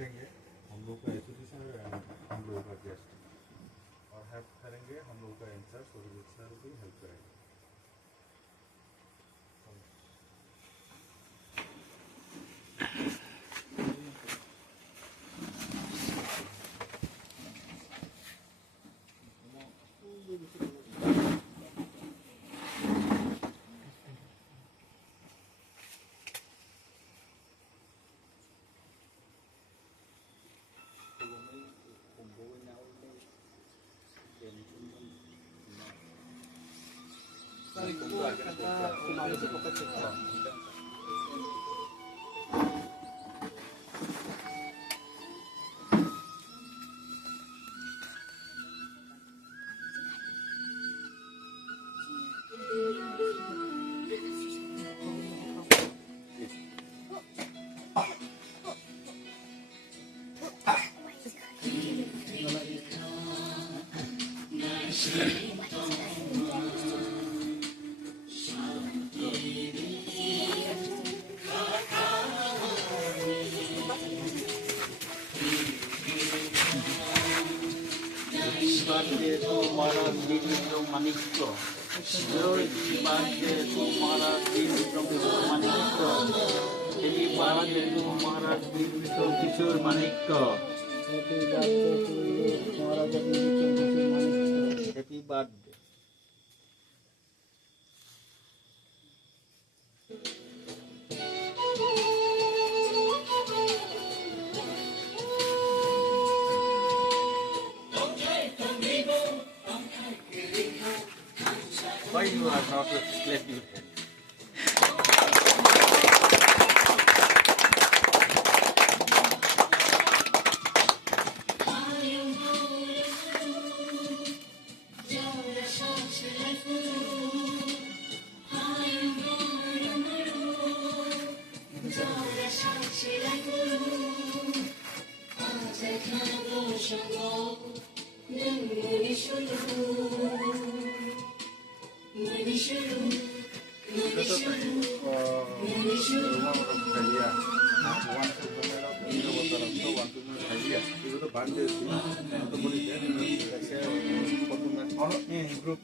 देखेंगे हम लोग का एजुकेशन एंड हम लोगों का गेस्ट और हेल्प करेंगे हम लोगों का इंचार्ज सुरजीत सर भी हेल्प करेंगे। तुम्हारा दिल जो मानिक तुम्हारा दिल जो मानिक तुम्हारा दिल जो Kishore Manik happy birthday. Why you are not clapping your hands? Group